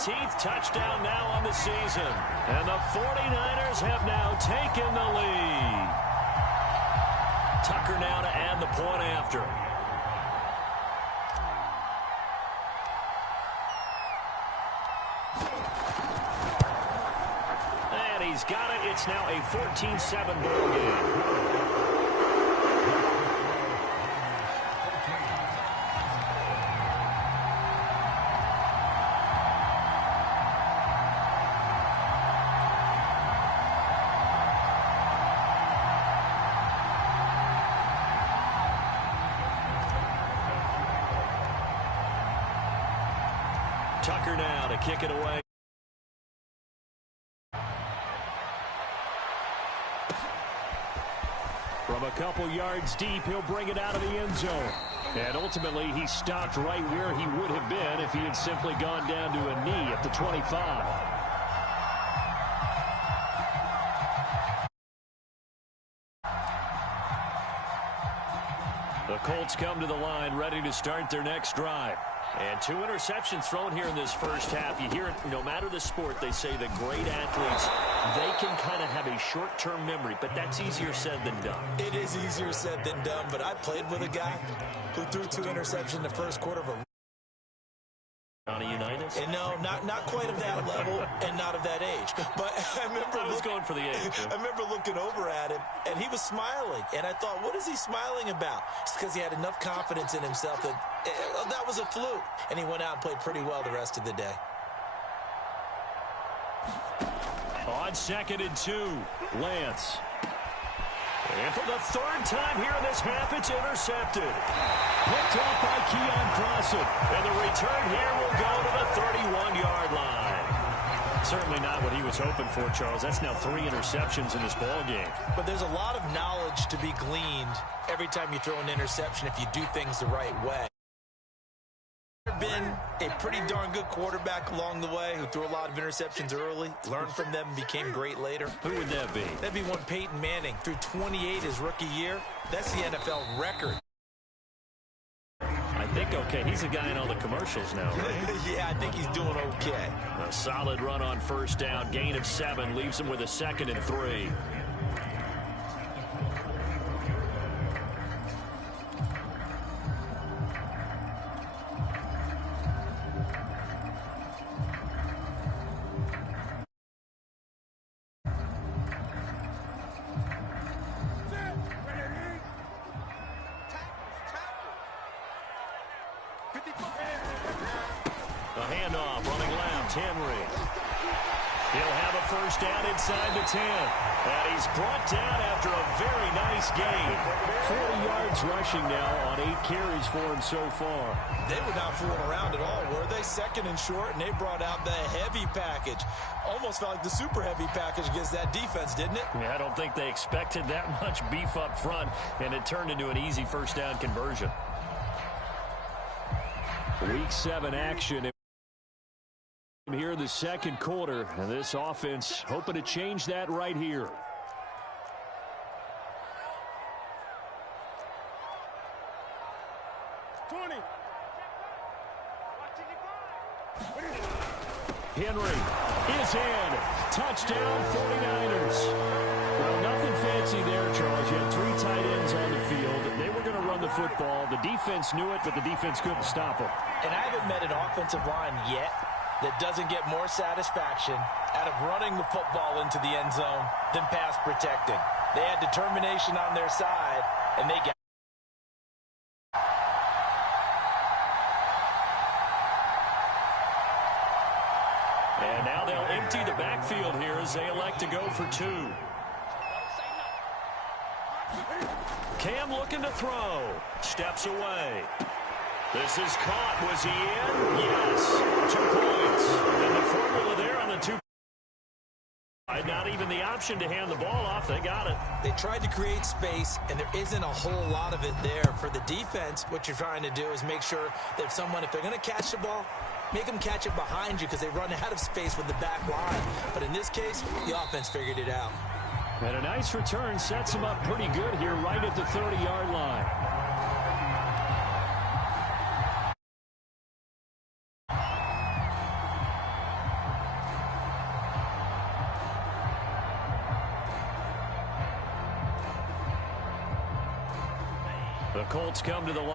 13th touchdown now on the season. And the 49ers have now taken the lead. Tucker now to add the point after. And he's got it. It's now a 14-7 ball game. Tucker now to kick it away. From a couple yards deep, he'll bring it out of the end zone. And ultimately, he stopped right where he would have been if he had simply gone down to a knee at the 25. The Colts come to the line, ready to start their next drive. And 2 interceptions thrown here in this first half. You hear it, no matter the sport, they say that great athletes, they can kind of have a short-term memory, but that's easier said than done. It is easier said than done, but I played with a guy who threw 2 interceptions in the first quarter of a United? And no, not quite of that level and not of that age. But I was going for the age. I remember looking over at him, and he was smiling. And I thought, what is he smiling about? It's because he had enough confidence in himself that that was a fluke. And he went out and played pretty well the rest of the day. On 2nd and 2, Lance. And for the 3rd time here in this half, it's intercepted. Picked off by Keon Crossen. And the return here will go to the 31-yard line. Certainly not what he was hoping for, Charles. That's now 3 interceptions in this ball game. But there's a lot of knowledge to be gleaned every time you throw an interception if you do things the right way. Been a pretty darn good quarterback along the way who threw a lot of interceptions early, learned from them, and became great later. Who would that be? That'd be one Peyton Manning. Threw 28 his rookie year. That's the NFL record. I think, okay, he's a guy in all the commercials now, right? Yeah, I think he's doing okay. A solid run on 1st down. Gain of 7 leaves him with a 2nd and 3. A handoff, running left, Henry. He'll have a 1st down inside the 10. And he's brought down after a very nice gain. 40 yards rushing now on 8 carries for him so far. They were not fooling around at all, were they? 2nd and short, and they brought out the heavy package. Almost felt like the super heavy package against that defense, didn't it? Yeah, I don't think they expected that much beef up front, and it turned into an easy 1st down conversion. Week 7 action here in the 2nd quarter, and this offense hoping to change that right here. Henry is in. Touchdown 49ers. Well, nothing fancy there, Charles. You had 3 tight ends on the field. They were going to run the football. The defense knew it, but the defense couldn't stop them. And I haven't met an offensive line yet that doesn't get more satisfaction out of running the football into the end zone than pass protecting. They had determination on their side, and they got And now they'll empty the backfield here as they elect to go for 2. Cam looking to throw. Steps away. This is caught. Was he in? Yes. 2 points. And the formula there on the 2. Not even the option to hand the ball off. They got it. They tried to create space, and there isn't a whole lot of it there. For the defense, what you're trying to do is make sure that if they're going to catch the ball, make them catch it behind you because they run out of space with the back line. But in this case, the offense figured it out. And a nice return sets them up pretty good here right at the 30-yard line. The Colts come to the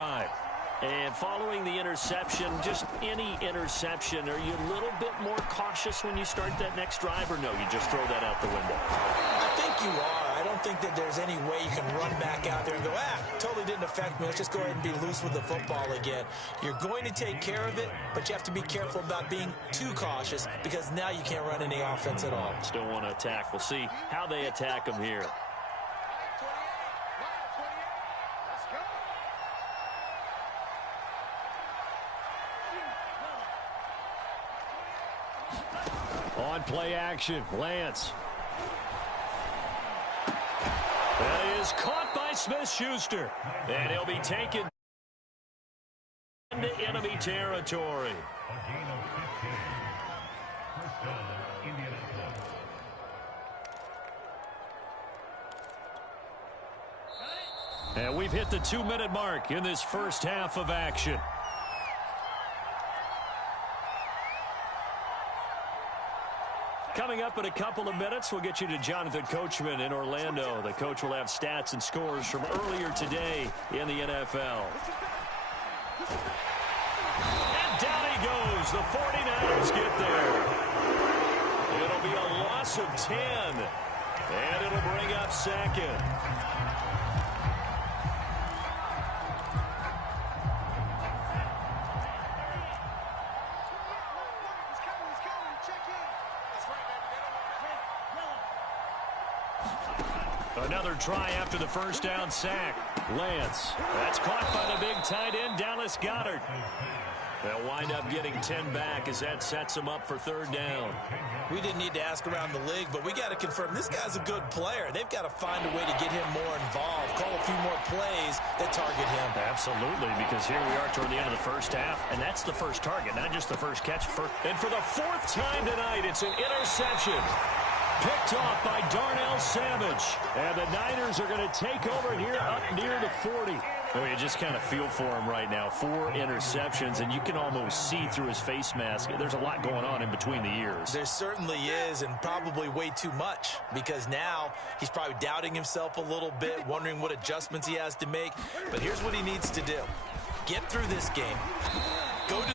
line. And following the interception, just any interception, are you a little bit more cautious when you start that next drive, or no, you just throw that out the window? I think you are. I don't think that there's any way you can run back out there and go, totally didn't affect me. Let's just go ahead and be loose with the football again. You're going to take care of it, but you have to be careful about being too cautious because now you can't run any offense at all. Still want to attack. We'll see how they attack them here. On play action, Lance. That is caught by Smith-Schuster. And he'll be taken into enemy territory. And we've hit the 2-minute mark in this first half of action. Coming up in a couple of minutes, we'll get you to Jonathan Coachman in Orlando. The coach will have stats and scores from earlier today in the NFL. And down he goes. The 49ers get there. It'll be a loss of 10. And it'll bring up second. Another try after the first down sack. Lance. That's caught by the big tight end, Dallas Goedert. They'll wind up getting 10 back as that sets them up for third down. We didn't need to ask around the league, but we got to confirm this guy's a good player. They've got to find a way to get him more involved, call a few more plays that target him. Absolutely, because here we are toward the end of the first half, and that's the first target, not just the first catch. And for the fourth time tonight, it's an interception. Picked off by Darnell Savage. And the Niners are going to take over here up near the 40. Oh, you just kind of feel for him right now. 4 interceptions, and you can almost see through his face mask. There's a lot going on in between the ears. There certainly is, and probably way too much, because now he's probably doubting himself a little bit, wondering what adjustments he has to make. But here's what he needs to do. Get through this game. Go to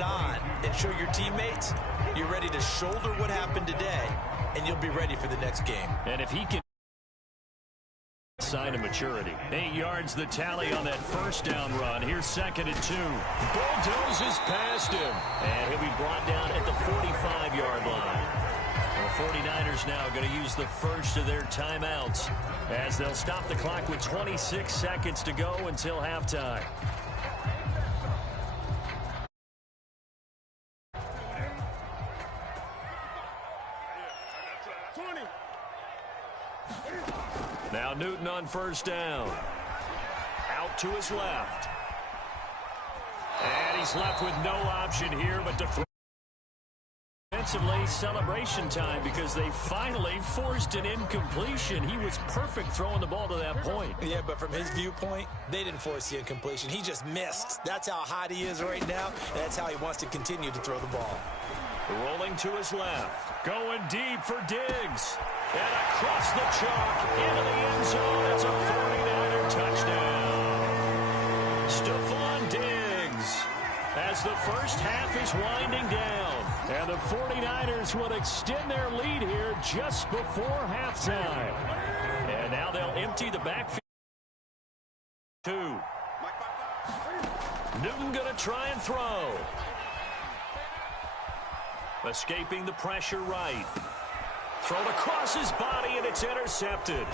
on and show your teammates you're ready to shoulder what happened today, and you'll be ready for the next game. And if he can sign of maturity. 8 yards the tally on that first down run. Here's 2nd and 2. Bulldozes past him, and he'll be brought down at the 45-yard line. The 49ers now going to use the first of their timeouts as they'll stop the clock with 26 seconds to go until halftime. Now Newton on first down. Out to his left. And he's left with no option here but to throw. Defensively, celebration time because they finally forced an incompletion. He was perfect throwing the ball to that point. Yeah, but from his viewpoint, they didn't force the incompletion. He just missed. That's how hot he is right now, and that's how he wants to continue to throw the ball. Rolling to his left. Going deep for Diggs. And across the chalk into the end zone. It's a 49er touchdown. Stephon Diggs as the first half is winding down. And the 49ers will extend their lead here just before halftime. And now they'll empty the backfield. 2. Newton going to try and throw. Escaping the pressure right. Thrown across his body, and it's intercepted.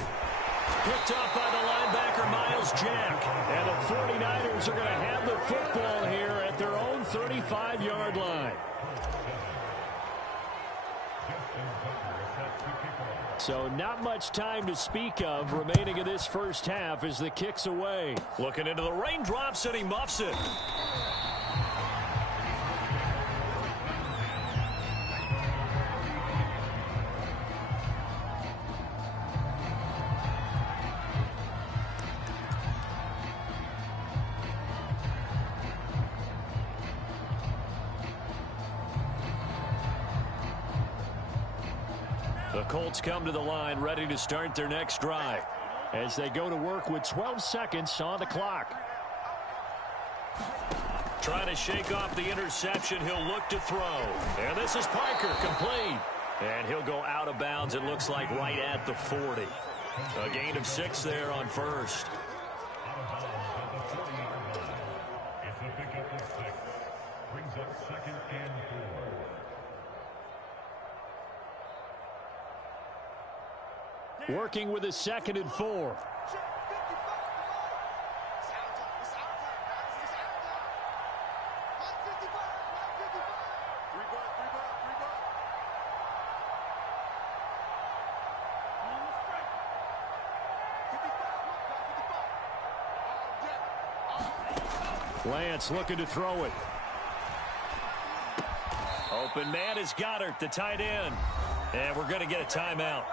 Picked up by the linebacker, Miles Jack. And the 49ers are going to have the football here at their own 35-yard line. So not much time to speak of remaining in this first half as the kick's away. Looking into the raindrops, and he muffs it. The Colts come to the line ready to start their next drive. as they go to work with 12 seconds on the clock. Trying to shake off the interception. He'll look to throw. And this is Piker, complete. And he'll go out of bounds, it looks like, right at the 40. A gain of 6 there on first. It's a pickup of 6. Brings up 2nd and 4. Working with a 2nd and 4. Lance looking to throw it. Open man is Goddard, the tight end. And we're going to get a timeout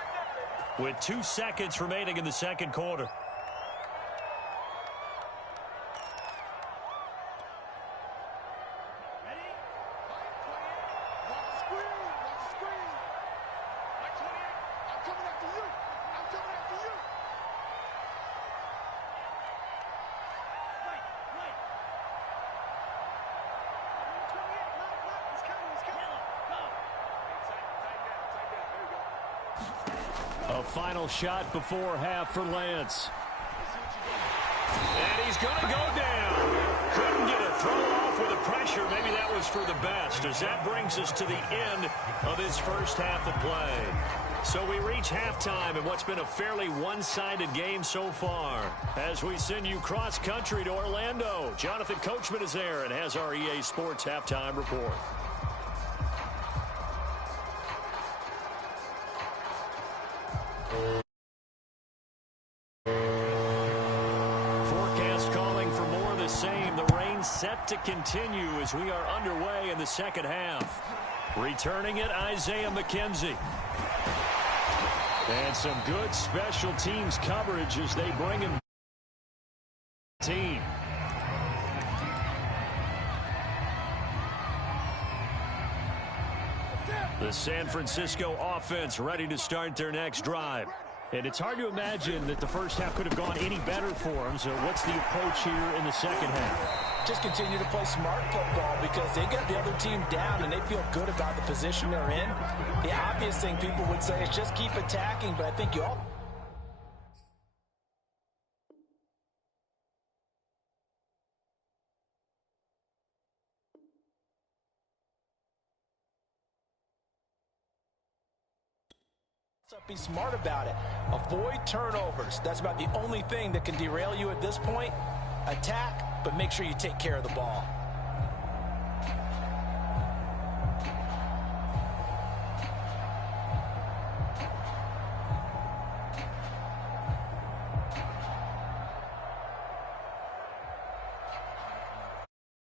with 2 seconds remaining in the second quarter. A final shot before half for Lance. And he's going to go down. Couldn't get a throw off with the pressure. Maybe that was for the best, as that brings us to the end of this first half of play. So we reach halftime in what's been a fairly one-sided game so far. As we send you cross-country to Orlando, Jonathan Coachman is there and has our EA Sports halftime report. Forecast calling for more of the same. The rain set to continue as we are underway in the second half. Returning it, Isaiah McKenzie. And some good special teams coverage as they bring him team. The San Francisco offense ready to start their next drive. And it's hard to imagine that the first half could have gone any better for them. So what's the approach here in the second half? Just continue to play smart football because they get the other team down and they feel good about the position they're in. The obvious thing people would say is just keep attacking, but I think you all... Be smart about it. Avoid turnovers. That's about the only thing that can derail you at this point. Attack, but make sure you take care of the ball.